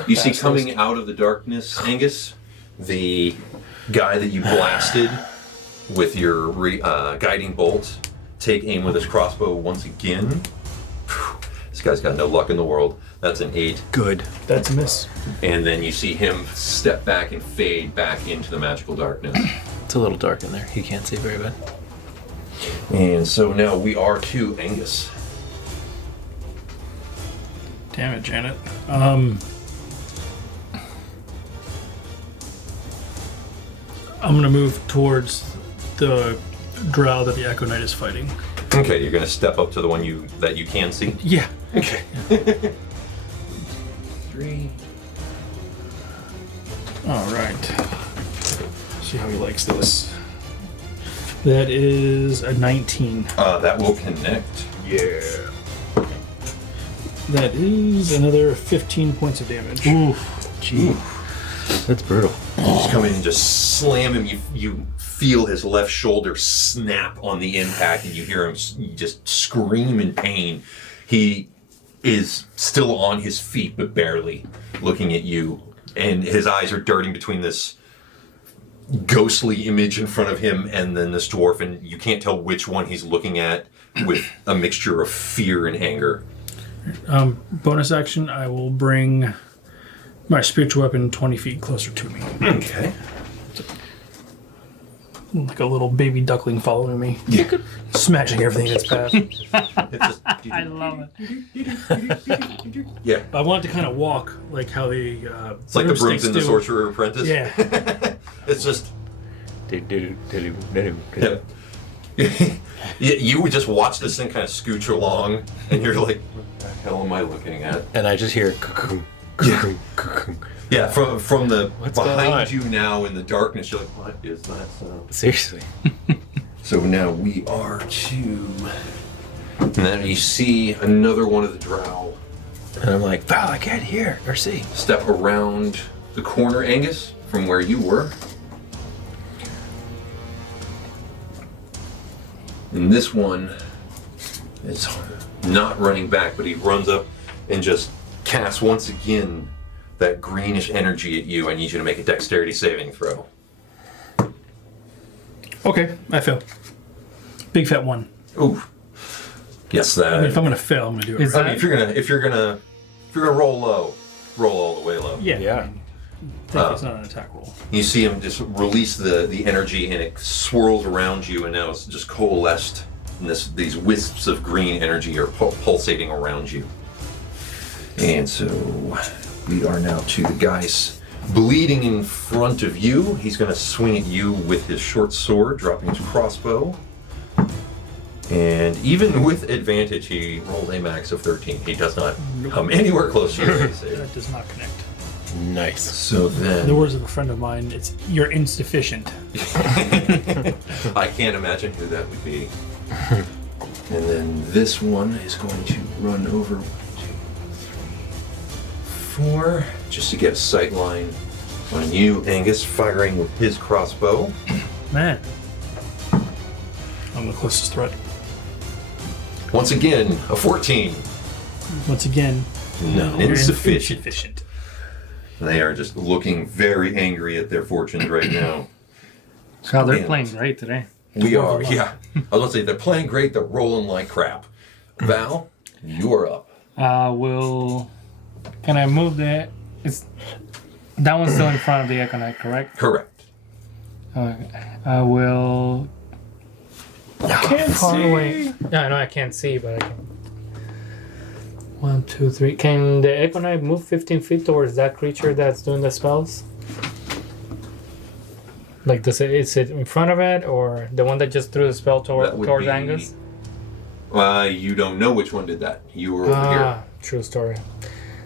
You see coming out of the darkness, Angus, the guy that you blasted with your guiding bolt, take aim with his crossbow once again. Phew, this guy's got no luck in the world. That's an 8. Good. That's a miss. And then you see him step back and fade back into the magical darkness. It's a little dark in there. He can't see very well. And so now we are to Angus. Damn it, Janet. I'm gonna move towards the drow that the Echo Knight is fighting. Okay, you're gonna step up to the one that you can see. Yeah. Okay. 3. All right. See how he likes this. That is a 19. That will connect. Yeah. That is another 15 points of damage. Gee. That's brutal. You just come in and just slam him. You feel his left shoulder snap on the impact, and you hear him just scream in pain. He is still on his feet, but barely looking at you, and his eyes are darting between this ghostly image in front of him and then this dwarf, and you can't tell which one he's looking at, with a mixture of fear and anger. Bonus action, I will bring my spiritual weapon 20 feet closer to me. Okay. Like a little baby duckling following me. Yeah. Smashing everything in its path. It's just, I love it. yeah. I want it to kind of walk like how the It's like the brooms in the Sorcerer Apprentice. Yeah. It's just. Yeah. Yeah, you would just watch this thing kind of scooch along, and you're like, what the hell am I looking at? And I just hear cuckoo, cuckoo, cuckoo. Yeah, from the What's going behind on? you now in the darkness, you're like, what is that sound? Seriously. So now we are to. And then you see another one of the drow And I'm like, Val, I can't hear or see. step around the corner, Angus, from where you were. And this one is not running back, but he runs up and just casts once again that greenish energy at you. I need you to make a dexterity saving throw. Okay, I fail. Big fat 1. Ooh. Yes, that. I mean, if I'm gonna fail, I'm gonna do it. Is Right. I mean, if you're gonna roll low, roll all the way low. Yeah. Yeah. I mean, think it's not an attack roll. You see him just release the energy, and it swirls around you, and now it's just coalesced. And these wisps of green energy are pulsating around you. And so we are now to the guys bleeding in front of you. He's going to swing at you with his short sword, dropping his crossbow. And even with advantage, he rolled a max of 13. He does not come anywhere close to your AC. That does not connect. Nice. So In the then, words of a friend of mine, you're insufficient. I can't imagine who that would be. And then this one is going to run over 1, 2, 3, 4, just to get a sight line on you, Angus, firing with his crossbow. Man. I'm the closest threat. Once again, a 14. Once again, No, you're insufficient. insufficient. They are just looking very angry at their fortunes right now. God, they're Man. playing great today. We are, yeah. I was going to say, they're playing great, they're rolling like crap. Val, you are up. Can I move the? That one's still in front of the Econite, correct? Correct. I will. Can't Far see. away. Yeah, I know I can't see, but I can. 1, 2, 3. Can the Econite move 15 feet towards that creature that's doing the spells? Like, is it in front of it, or the one that just threw the spell That would towards be- Angus? You don't know which one did that. You were over here. True story.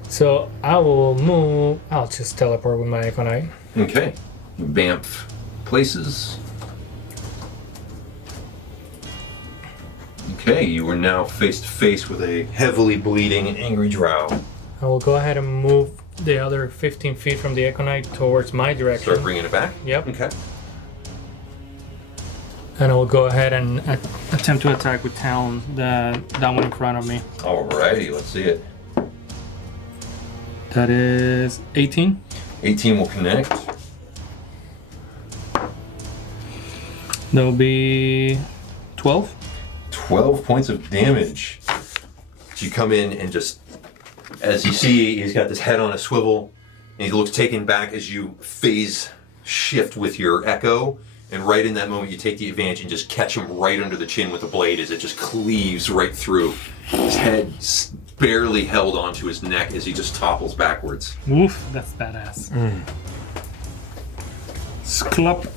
So I will move. I'll just teleport with my Econite. Okay. Bamf places. Okay, you are now face to face with a heavily bleeding and angry Drow. I will go ahead and move the other 15 feet from the Econite towards my direction. Start bringing it back? Yep. Okay. And I will go ahead and attempt to attack with Talon, that one in front of me. Alrighty, let's see it. That is 18. 18 will connect. That'll be 12. 12 points of damage. So you come in and just, as you see, he's got this head on a swivel, and he looks taken back as you phase shift with your echo, and right in that moment you take the advantage and just catch him right under the chin with the blade as it just cleaves right through. His head barely held onto his neck as he just topples backwards. Oof, that's badass. Schlop.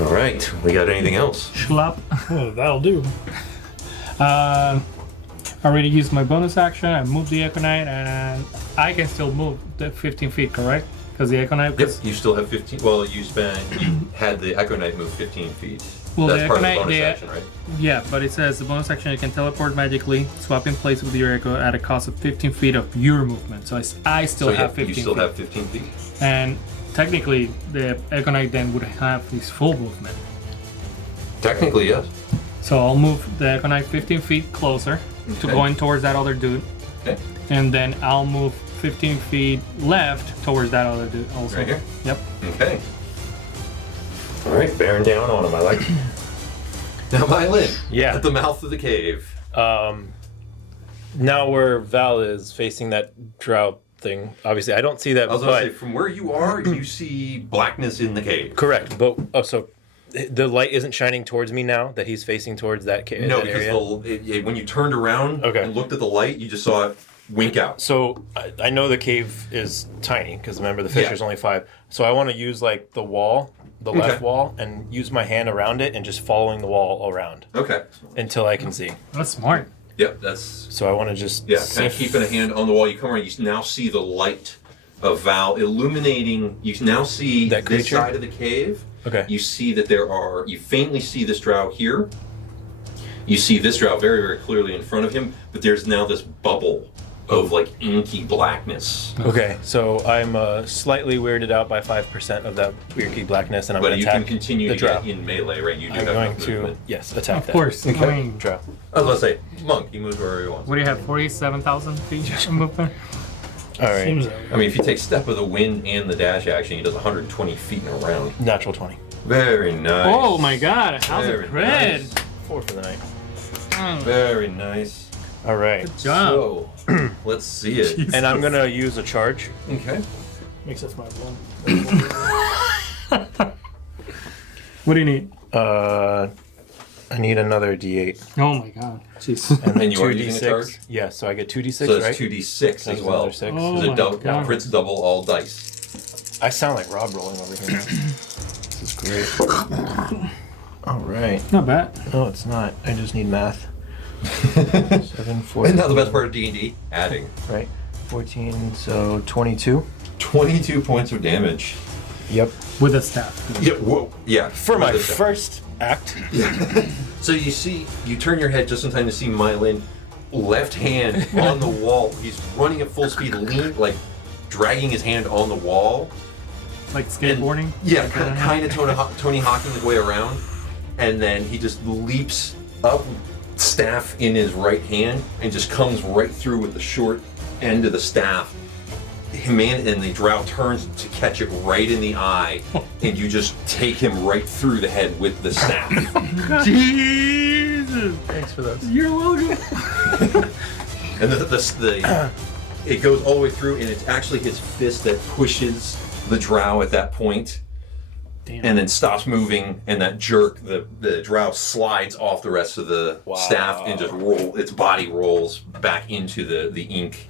All right, we got anything else? Schlop. Oh, that'll do. I already used my bonus action. I moved the Econite, and I can still move the 15 feet, correct? Because the Econite. Yep, you still have 15. Well, you had the Echo Knight move 15 feet. Well, That's the part of the Echo Knight, bonus they- action, right? Yeah, but it says the bonus action you can teleport magically, swap in place with your Echo at a cost of 15 feet of your movement. So I still So have yeah, 15 you still feet. have 15 feet. And technically, the Echo Knight then would have his full movement. Technically, yes. So I'll move the Echo Knight 15 feet closer to Okay. going towards that other dude. Okay. And then I'll move 15 feet left towards that other dude also. Right here? Yep. Okay. All right, bearing down on him. I like it. Now, Meilin. Yeah. At the mouth of the cave. Now where Val is facing that Drow thing, obviously I don't see that. I was going to say, But from where you are, you see blackness in the cave. correct, but so the light isn't shining towards me now that he's facing towards that cave. No, that because area. when you turned around Okay. and looked at the light, you just saw it wink out. So I know the cave is tiny because remember the fisher's Yeah. only 5. So I want to use like the wall, the left Okay. wall, and use my hand around it and just following the wall around Okay. until I can see. That's smart. Yep, that's... So I want to just Yeah, kind of keeping a hand on the wall. You come around, you now see the light of Val illuminating. You now see That this creature? side of the cave. Okay. You see that you faintly see this Drow here. You see this Drow very, very clearly in front of him, but there's now this bubble of like inky blackness. Okay, so I'm slightly weirded out by 5% of that weirdy blackness, and I'm But going you to attack can continue the to Drow. get in melee, right? You do I'm have going enough to, movement. yes, attack Of that. course. Okay. I mean, Drow. I was going to say, Monk, he moves wherever he wants. what do you have? 47,000 feet of movement? All right, Seems that I mean, if you take Step of the Wind and the dash action, he does 120 feet in a round. natural 20. Very nice. Oh my god, how's Very it crit? nice. 4 for the night. Very nice. All right. Good job. So, let's see it. And I'm gonna use a charge. Okay. Makes up for my one. What do you need? I need another D8. Oh my god. Jeez. And then And you are 2d6. using a charge? Yeah, so I get 2d6, So that's right? 2d6 as That's well. another 6. Oh Because my it God. crits double all dice. I sound like Rob rolling over here. This is great. All right. Not bad. No, it's not. I just need math. 7, 4. And now the best part of D&D, adding. Right. 14, so 22. 22 points of damage. Yep. With a staff. Yeah, whoa. Yeah. For my with the- first act. So you turn your head just in time to see Meilin, left hand on the wall. He's running at full speed, like dragging his hand on the wall. Like skateboarding? Yeah, kind of Tony Hawking the way around. And then he just leaps up, staff in his right hand, and just comes right through with the short end of the staff. Man, and the Drow turns to catch it right in the eye, and you just take him right through the head with the staff. Jesus! Thanks for those. You're welcome. And it goes all the way through, and it's actually his fist that pushes the Drow at that point, Damn. and then stops moving, and that jerk, the Drow slides off the rest of the staff and just its body rolls back into the ink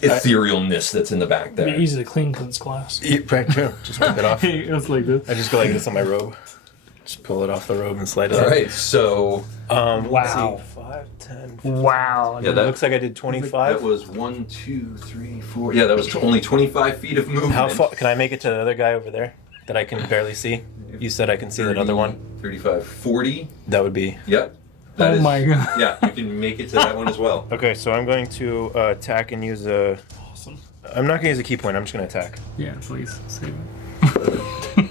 etherealness that's in the back It'd there. be easy to clean because it's glass. Right, true. Just rip it off. It was like this. I just go like this on my robe. Just pull it off the robe and slide it All up. right, so Wow. 5, 10, Wow. yeah, It looks like I did 25. that was 1, 2, 3, 4. Yeah, that was only 25 feet of movement. How far? Can I make it to the other guy over there that I can barely see? You said I can see that other one. 35, 40. That would be. Yep. That Oh is- my god. Yeah, you can make it to that one as well. Okay, so I'm going to attack and use a. Awesome. I'm not going to use a key point. I'm just going to attack. Yeah, please save it.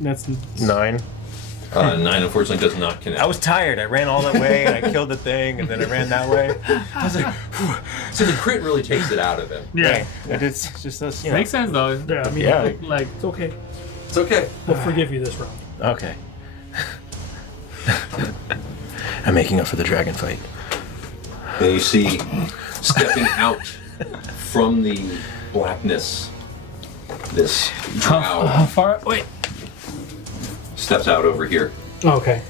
That's 9. 9 unfortunately does not connect. I was tired. I ran all that way and I killed the thing and then I ran that way. I was like, whew. So the crit really takes it out of him. yeah. And it's just us, you know. Makes sense though. Yeah, I mean, Yeah. Like it's okay. It's okay. We'll forgive you this round. Okay. I'm making up for the dragon fight. And you see, stepping out from the blackness, this how Drow far? Wait. steps out over here. Okay.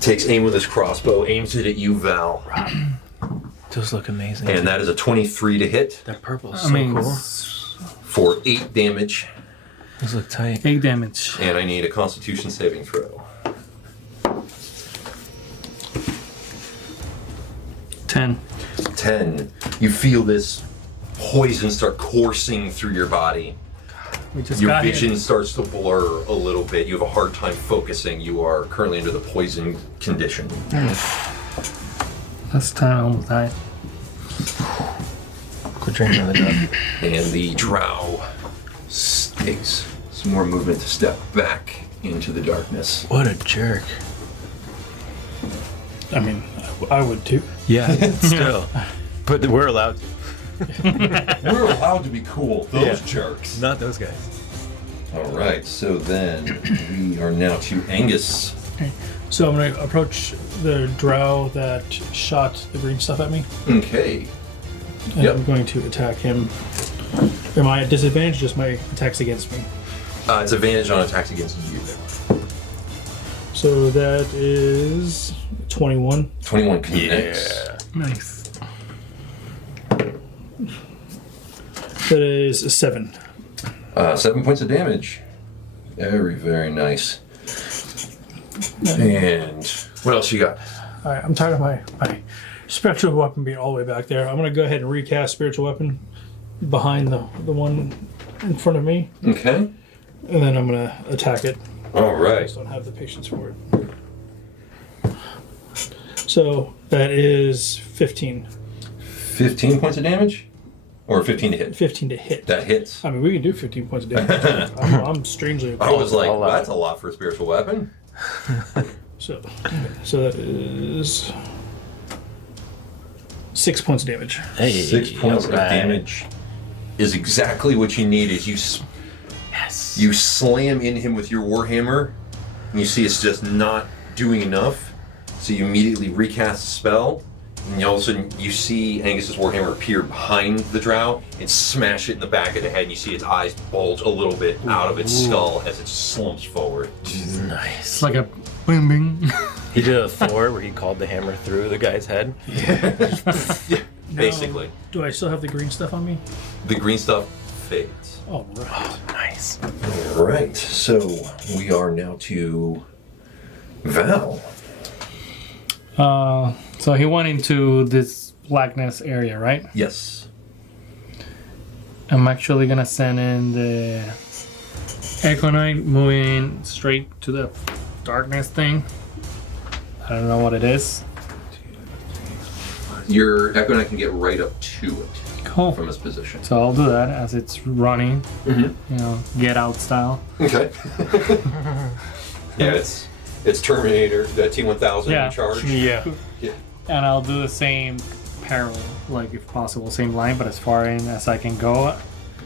Takes aim with his crossbow, aims it at you, Val. Those look amazing. And that is a 23 to hit that purple is I so mean, cool. for 8 damage. Those look tight. 8 damage. And I need a Constitution saving throw. 10. 10. You feel this poison start coursing through your body. We just Your got vision here. starts to blur a little bit. You have a hard time focusing. You are currently under the poison condition. Last time I almost died. Quit drinking the dog. And the Drow takes some more movement to step back into the darkness. What a jerk. I mean, I would too. Yeah, still. But we're allowed to. We're allowed to be cool. Those Yeah. jerks. Not those guys. All right, so then we are now to Angus. Okay. So I'm going to approach the Drow that shot the green stuff at me. Okay. And Yep. I'm going to attack him. Am I at disadvantage? Just my attacks against me. It's advantage on attacks against you. So that is 21. 21 connects. Nice. That is a 7. 7 points of damage. Very, very nice. And what else you got? All right, I'm tired of my spiritual weapon being all the way back there. I'm going to go ahead and recast spiritual weapon behind the one in front of me, Okay. and then I'm going to attack it. All I right. just don't have the patience for it. So that is 15. 15 points of damage? Or 15 to hit? 15 to hit. That hits. I mean, we can do 15 points of damage. I'm strangely I was like, I'll allow that's a lot for a spiritual weapon. so that is 6 points of damage. Hey, 6 points of alright. damage is exactly what you need as you Yes. You slam into him with your warhammer, and you see it's just not doing enough. So you immediately recast the spell, and all of a sudden you see Angus's warhammer appear behind the drow and smash it in the back of the head. And you see its eyes bulge a little bit out of its skull as it slumps forward. Nice. It's like a bing bing. He did a Thor where he called the hammer through the guy's head. Yeah, basically. Now, do I still have the green stuff on me? The green stuff fades. Oh, right. Nice. All right, so we are now to Val. So he went into this blackness area, right? Yes. I'm actually gonna send in the Echo Knight moving straight to the darkness thing. I don't know what it is. Your Echo Knight can get right up to it Cool. from its position. So I'll do that as it's running. Mm-hmm. You know, Get Out style. Okay. Yeah, it's Terminator, the T-1000 Yeah. in charge. Yeah. Yeah. And I'll do the same parallel, like if possible, same line, but as far in as I can go.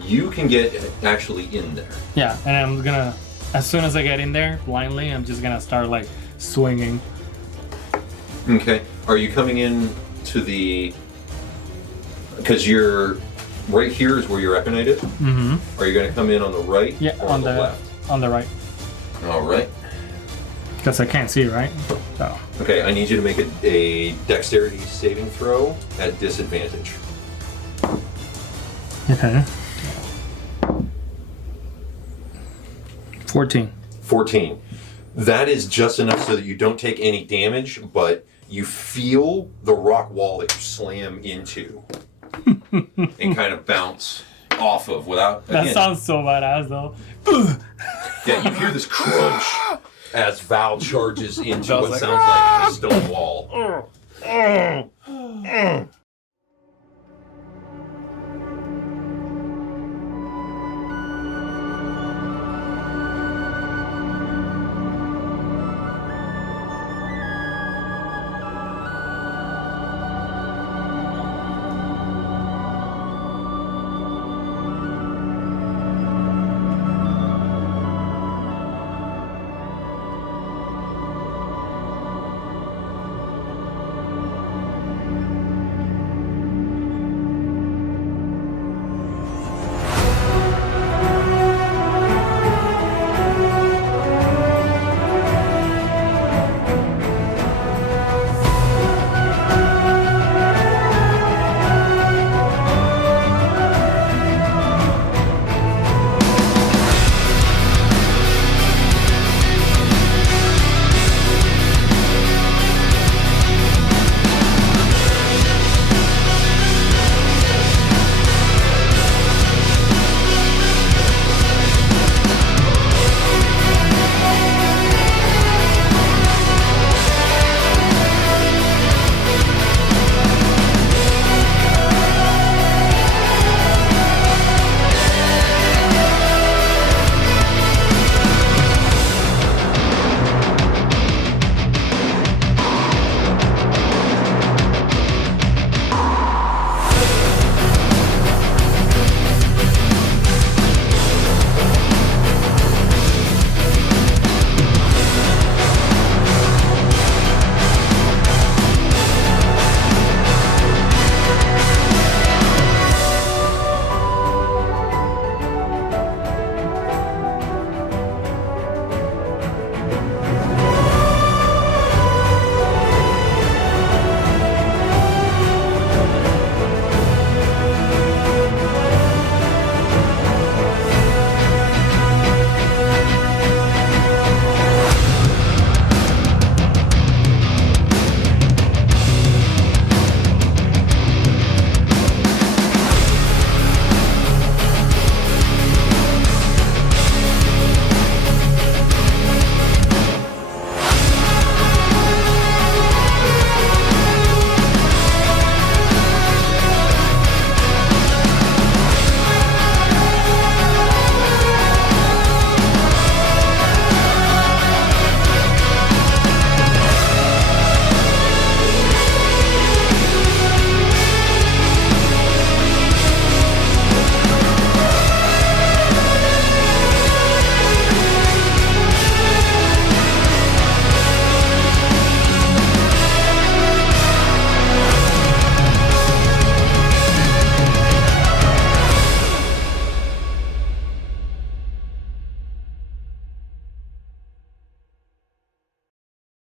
You can get actually in there. Yeah, and I'm gonna, as soon as I get in there blindly, I'm just gonna start like swinging. Okay. Are you coming in to the... Because you're... Right here is where your Echo Knight is. Mm-hmm. Are you going to come in on the right Yeah, or on the the left? on the right, All right. because I can't see, right? So Okay, I need you to make a dexterity saving throw at disadvantage. okay. 14. 14. That is just enough so that you don't take any damage, but you feel the rock wall that you slam into and kind of bounce off of without... That again, sounds so badass, though. yeah, you hear this crunch as Val charges into Val's what like, sounds like a stone wall.